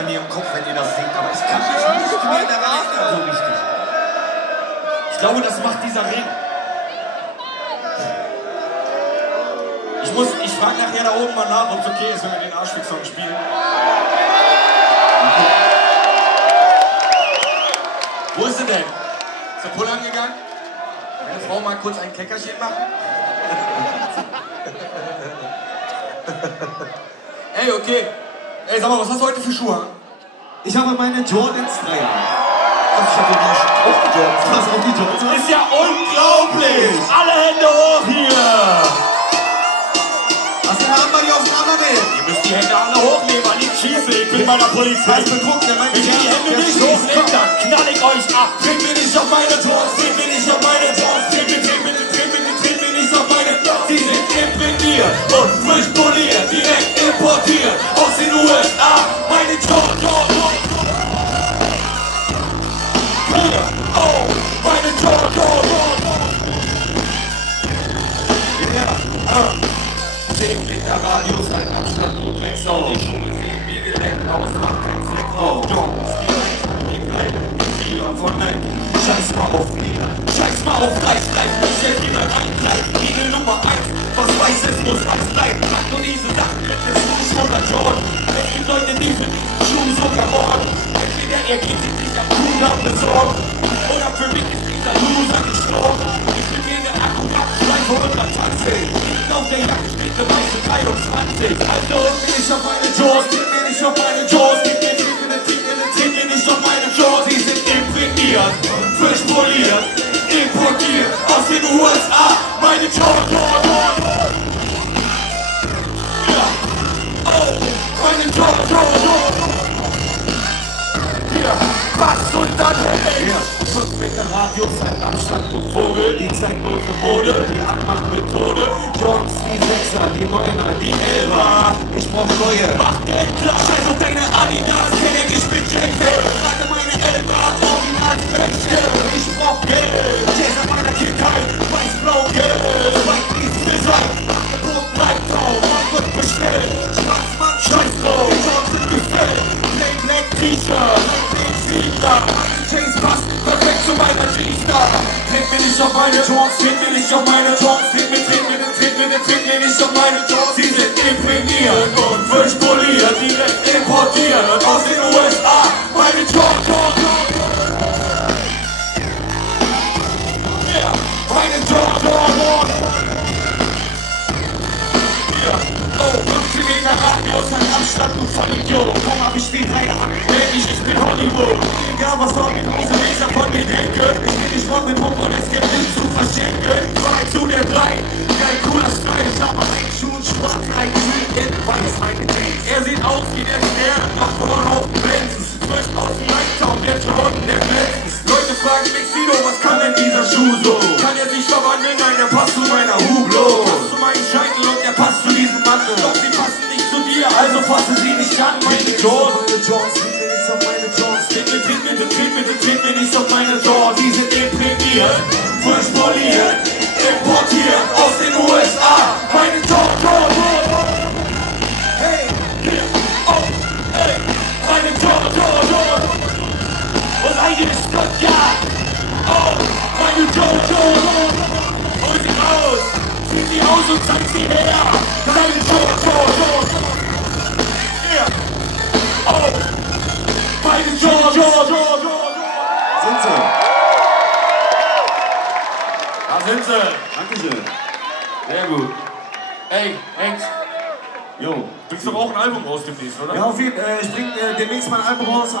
bei mir im Kopf, wenn ihr das singt, aber ich kann mich nicht mehr daran erinnern, so richtig. Ich glaube, das macht dieser Ring. Ich frage nachher da oben mal nach, ob es okay ist, wenn wir den Arschfix-Song spielen. Wo ist sie denn? Ist der Pull angegangen? Meine Frau mal kurz ein Kleckerchen machen? Ey, okay. Ey, sag mal, was hast du heute für Schuhe an? Ich habe meine Jordans 3 an. Ich hatte die auch die Jordans. Was auf die Jordans? Das ist ja unglaublich! Alle Hände hoch hier! Was denn haben wir die auseinandernehmen? Ihr müsst die Hände alle hochnehmen, weil ich schieße. Ich bin bei der Polizei. Ich bin betrunken, Wenn ihr die Hände nicht hochnehmt, dann knall ich euch ab. Trink mir nicht auf meine Jordans, trink mir nicht auf meine Jordans, trink mir nicht auf meine Jordans. Die sind imprägniert und frisch poliert, direkt importiert aus den USA. Meine Jordans. Oh, meine Jordans. Ja, 10 Meter Radius, ein Abstand und wächst auf. Die Schuhe sehen mir geleckt aus, macht kein Fleck drauf. Jordans, die Kleine, die Fieber von Nike. Scheiß mal auf Lieder, scheiß mal auf Preis, bleib nicht jetzt wieder einkleid. Regel Nummer 1, was weiß es muss was bleiben. Mach nur diese Sachen mit des Schuhs oder Jordan. Es gibt Leute, die für diesen Schuh sogar morden. Entweder er geht sich nicht am Bruder besorgen, oder für mich ist dieser Loser gestorben. Ich bin mir der akkurat 220. Auf der Jacke steht der weiße 23. Also bin ich auf meine Jaws, gib mir nicht auf meine Jaws, gib mir nicht auf meine Jaws. Die sind imprägniert, frisch poliert, importiert aus den USA. Meine Jaws, ja, oh, meine Jaws, hier, was und dann hey. 5 Meter Radius, ein Abstand und Vogel, die zeigt nur für Mode, die Abmachmethode. Jordans, die Sechser, die Neuner, die Elfer. Ich brauch neue. Mach Geld klar, scheiß auf deine Adidas, kenn ich mit Jackson. Trage meine Elfer, Originalspäckchen. Ich brauch Geld, Jason meiner Kindheit, weiß-blau, gelb. Weiß dies Design, Angebot bleibt drauf, man wird bestellt. Schwarzmann, scheiß drauf, die Jordans sind gefällt. Plain Black T-Shirt, Chase passt perfekt zu meiner G-Star. Trink mir nicht auf meine Jordans, trink mir nicht auf meine Jordans, trink mir nicht auf meine Jordans. Sie sind imprägniert und frisch poliert, direkt importiert aus den USA. Meine Jordans, yeah, meine Jordans, yeah. Oh, 15 Meter Radius, ein Abstand, du Vollidiot. Komm, hab ich die 3 Jahre, ich bin Hollywood. Egal was Sorgen diese Leser von mir denken. Ich bin nicht von mit Pump und es gibt nichts zu verschenken. 2 zu der 3, geil, cooler Style. Ich hab einen Schuh und schwarz, ein Green, weiß meine Jeans. Er sieht aus wie der Stern, noch vorne auf dem Benz. Frisch aus dem Lighttown, der Jordan, der glänzt. Leute fragen mich, Sido, was kann denn dieser Schuh so? Kann er sich verwandeln? Nein, der passt zu meiner Hublot. Passt zu meinem Scheitel und der passt zu diesem Mantel. Doch sie passen nicht zu dir, also fassen sie nicht an. Meine Jordans, trink mir nicht auf meine Jordans. Trink mir nicht auf meine Jordans. Die sind imprägniert, frisch poliert, importiert aus den USA. Meine Jordans. Hey, oh, hey, meine Jordans. Und eigentlich Gott, ja. Oh, meine Jordans. Hol sie raus, zieh sie aus und zeig sie her. Meine Jordans. Yeah. Oh, meine Jordans. Sind sie? Da sind sie. Dankeschön. Sehr gut. Ey, Hengst, Jo. bringst du auch ein Album raus demnächst, oder? Ja, auf jeden Fall. Ich bring demnächst mein Album raus.